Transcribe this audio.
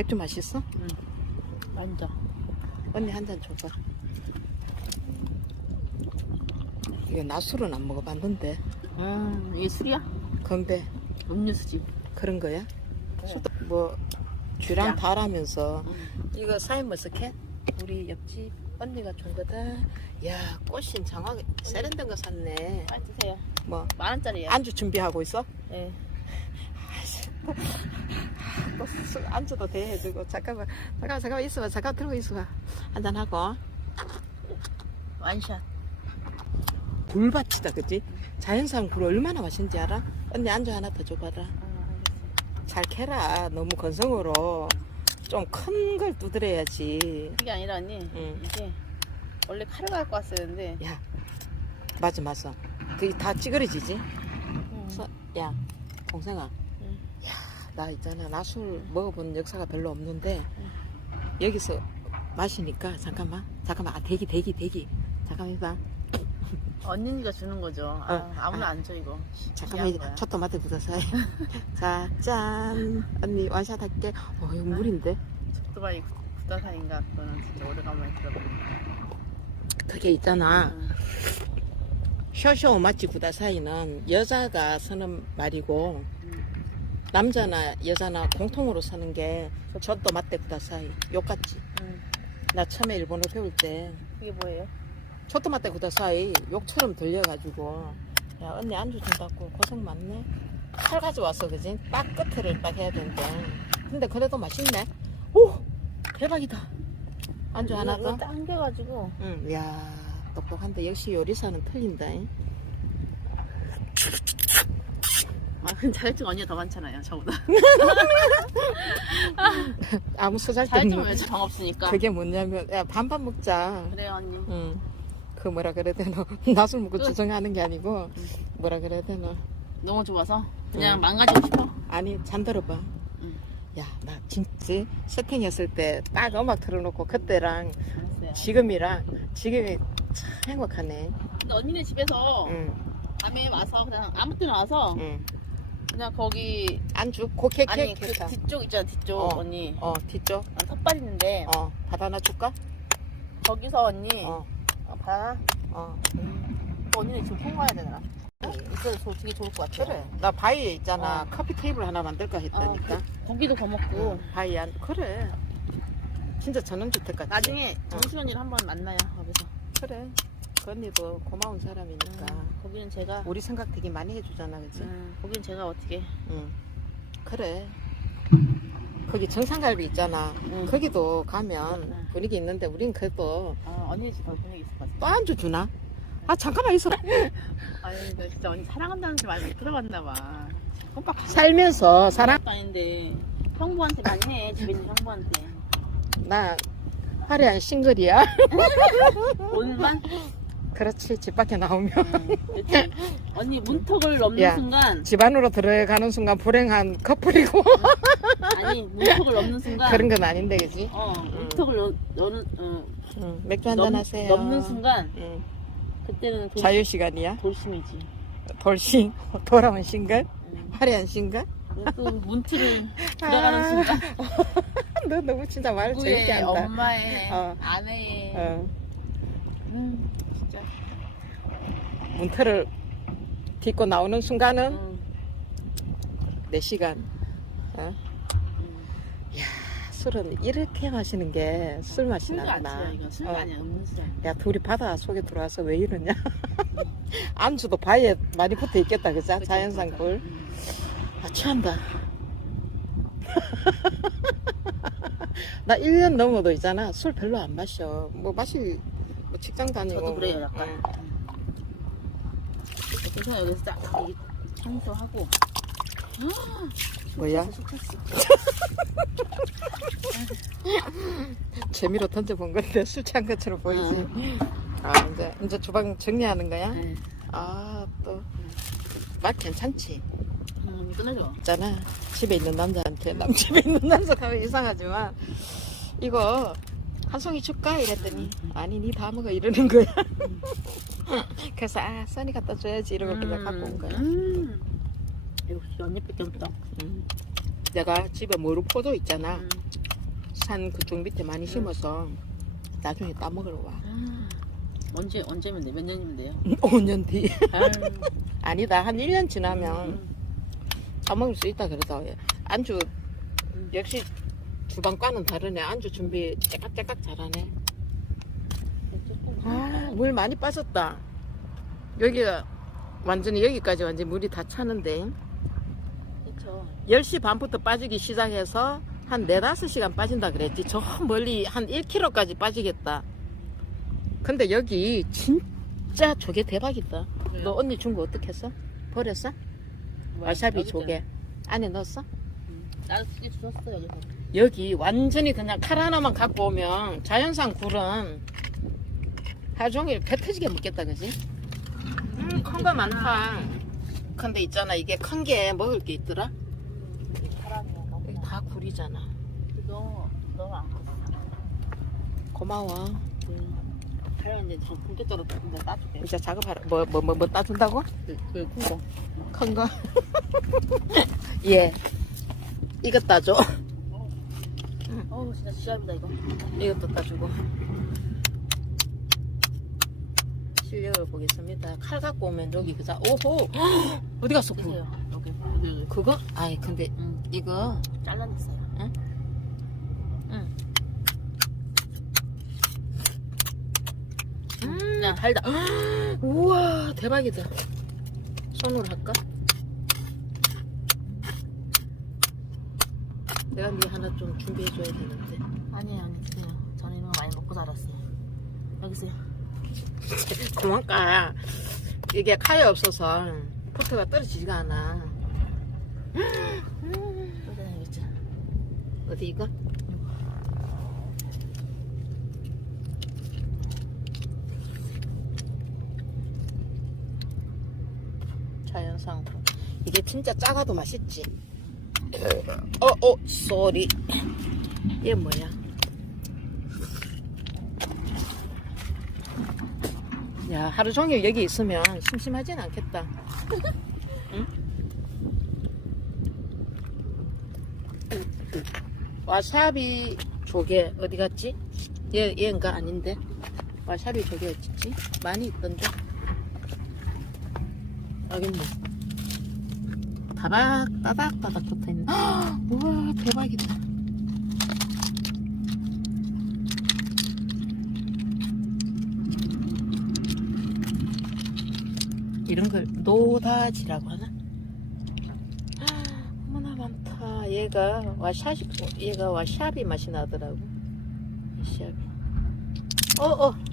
맥주 맛있어? 응. 완전. 언니 한 잔 줘봐. 이거 나 술은 안 먹어봤는데 음, 이게 술이야? 건배 음료수지. 그런 거야? 술도 뭐 쥐랑 야. 달하면서 응. 이거 사인 머스켓 우리 옆집 언니가 준 거다. 야 꽃신 장하게 세련된 거 샀네. 빨리 드세요. 뭐 만 원짜리야. 안주 준비하고 있어? 네. 또 술, 안주도 대해주고 잠깐만 잠깐만 잠깐만 있어봐 잠깐 들고 있어봐 한잔 하고 완샷. 굴밭이다 그지? 자연산 굴 얼마나 맛있는지 알아? 언니 안주 하나 더 줘봐라 아. 잘 캐라 너무 건성으로 좀 큰 걸 두드려야지 그게 아니라 언니. 응. 이게 원래 칼을 갖고 왔었는데. 야 맞아 맞아 그게 다 찌그러지지? 응. 서- 야 동생아 응. 나 있잖아 나 술 먹어본 역사가 별로 없는데 응. 여기서 마시니까 잠깐만 잠깐만 아 대기 대기 대기 잠깐만 해봐 언니가 주는 거죠. 아, 어. 아무나 아. 안줘 이거. 잠깐만 거야. 초토마토 묻어서 자짠 언니 완샷 할게 어 이거 물인데 오토바이 구다사인가 그거는 진짜 오래간만에 들어보네. 그게 있잖아 응. 쇼쇼 오마치 구다 사이는 여자가 쓰는 말이고 응. 남자나 여자나 공통으로 쓰는 게 저또 맞대 구다 사이. 욕같지. 응. 나 처음에 일본어 배울 때 그게 뭐예요? 초토 맞대 구다 사이 욕처럼 들려가지고 야 언니 안주 준다고 고생 많네. 칼 가져왔어 그지? 딱 끝을 딱 해야 되는데 근데 그래도 맛있네. 오! 대박이다. 안주 하나 더? 당겨가지고. 응, 야 똑똑한데 역시 요리사는 틀린다. 잉? 아 근데 자격증 언니가 더 많잖아요 저보다 아무 쓰잘데없는 자격증 왜 정 없으니까 그게 뭐냐면 야 반반 먹자. 그래요 언니 응. 그 뭐라 그래야 되나 나술 먹고 끝. 주정하는 게 아니고 뭐라 그래야 되나 너무 좋아서 그냥 응. 망가지고 싶어 아니 잠 들어봐. 응. 야나 진짜 세팅했을 때 딱 음악 틀어놓고 그때랑 알았어요 지금이랑 지금이 참 행복하네. 근데 언니네 집에서 응, 밤에 와서 그냥 아무 때나 와서 응. 그냥 거기 안주 고케케 아니 그 케타. 뒤쪽 있잖아 뒤쪽 어. 언니 어 뒤쪽. 난 텃밭 있는데 어 받아나 줄까? 거기서 언니 어 어, 봐 어. 또 언니네 지금 통과해야 되나? 이거 저 되게 좋을 것 같아 그래. 나 바위에 있잖아. 어. 커피 테이블 하나 만들까 했다니까. 고기도 더 먹고 바위 안. 그래. 진짜 전원주택 같지. 나중에 어. 정수 언니를 한번 만나요 거기서 그래. 그 언니도 고마운 사람이니까. 음, 거기는 제가 우리 생각 되게 많이 해주잖아, 그치? 음, 거기는 제가 어떻게 응. 그래. 거기 정상갈비 있잖아. 응. 거기도 가면 응. 분위기 있는데 우린 그래도 어, 언니 집더 분위기 있을 것 같아 또 안주 주나? 아 잠깐만 있어. 아니 너 진짜 언니 사랑한다는 줄 많이 못 들어봤나 봐 살면서 사람 아닌데 형부한테 많이 해 집에 있는 형부한테 나 화려한 싱글이야. 오늘만 그렇지 집 밖에 나오면 음? 언니 문턱을 넘는 야. 순간 집 안으로 들어가는 순간 불행한 커플이고 아니 문턱을 넘는 순간 그런 건 아닌데 그지? 어 문턱을 여, 여는 어, 응, 맥주 한잔 넘, 하세요. 넘는 순간 응, 그때는 돌, 자유 시간이야. 돌심이지 돌싱 돌아온 싱글 음. 화려한 싱글. 또 문틀을 들어가는 순간 너 너무 진짜 말 재밌게 한다. 엄마의 어. 아내의 어, 음, 진짜 문틀을 딛고 나오는 순간은 음, 내 시간. 어? 음. 술은 이렇게 마시는 게 술 맛이 술도 안 나구나. 취해 이거 술 어. 아니야 음료수야 야 둘이 바다 속에 들어와서 왜 이러냐? 안주도 바위에 많이 붙어 있겠다? 그치, 자연산 그치. 굴. 음. 아 취한다. 나 1년 넘어도 있잖아. 술 별로 안 마셔. 뭐 마실 뭐 직장 다니고. 저도 그래요 약간 응. 음. 그래서 여기서 딱 청소하고 뭐야? 술 쳤어 재미로 던져본 건데 술 취한 것처럼 보이지. 아 이제 이제 주방 정리하는 거야? 네. 아 또 맛 괜찮지. 음, 있잖아. 집에 있는 남자한테 남 집에 있는 남자 가면 이상하지만 이거 한 송이 줄까 이랬더니 아니 니 다 먹어 이러는 거야. 그래서 아 써니 갖다 줘야지 이러고 그냥 갖고 온 거야. 음. 역시 언니밖에 없다 음. 내가 집에 모루 포도 있잖아. 음. 한 그쪽 밑에 많이 심어서 나중에 따먹으러 와. 아, 언제 언제면 돼? 몇 년이면 돼요? 5년 뒤. 아유, 아니다. 한 1년 지나면 음, 따먹을 수 있다 그러다. 안주 음. 역시 주방과는 다르네. 안주 준비 째깍째깍 잘하네. 아, 물 많이 빠졌다. 여기가 완전히 여기까지 완전 물이 다 차는데 그렇죠. 10시 반부터 빠지기 시작해서 한 4, 5시간 빠진다 그랬지. 저 멀리 한 1km까지 빠지겠다. 근데 여기 진짜 조개 대박이다. 너 언니 준 거 어떻게 했어? 버렸어? 와사비 조개 안에 넣었어? 나도 두개 주웠어 여기서. 여기 완전히 그냥 칼 하나만 갖고 오면 자연산 굴은 하루 종일 배 터지게 먹겠다 그지? 음, 큰 거 많다 근데 있잖아 이게 큰 게 먹을 게 있더라. 여기 다 굴이잖아 그거 너무 안 컸어. 고마워 하려는데 저 굵게 떨어졌는데 따줄게. 이제 작업하라 뭐 뭐 뭐 뭐 따준다고? 그큰 거. 큰 거? 예 이것 따줘 어우 진짜 시합이다 이거. 이것도 따주고 실력을 보겠습니다 칼 갖고 오면 여기 그자 오호 어디 갔어 그 드세요. 여기 여기. 그거? 아이 근데 응. 이거 잘라냈어요. 응? 응. 음 그냥 달다. 우와 대박이다 손으로 할까? 내가 네 하나 좀 준비해줘야 되는데 아니에요 아니 드세요. 저는 이거 많이 먹고 자랐어요. 여기 있어요. 고맙까 이게 칼이 없어서 포트가 떨어지지가 않아 여기 있죠. 어디 이거? 자연산 굴. 이게 진짜 작아도 맛있지. 어, 어, 쏘리. 얘 뭐야? 야, 하루 종일 여기 있으면 심심하진 않겠다. 응? 와사비 조개 어디 갔지? 얘, 얘인가 아닌데? 와사비 조개 어딨지? 많이 있던데? 여기 뭐 다박 따닥 따닥 붙어있네 우와 대박이다 이런 걸 노다지라고 하나? 어머나 많다. 얘가 와샤비, 얘가 와샤비 맛이 나더라고. 와샤비. 어, 어.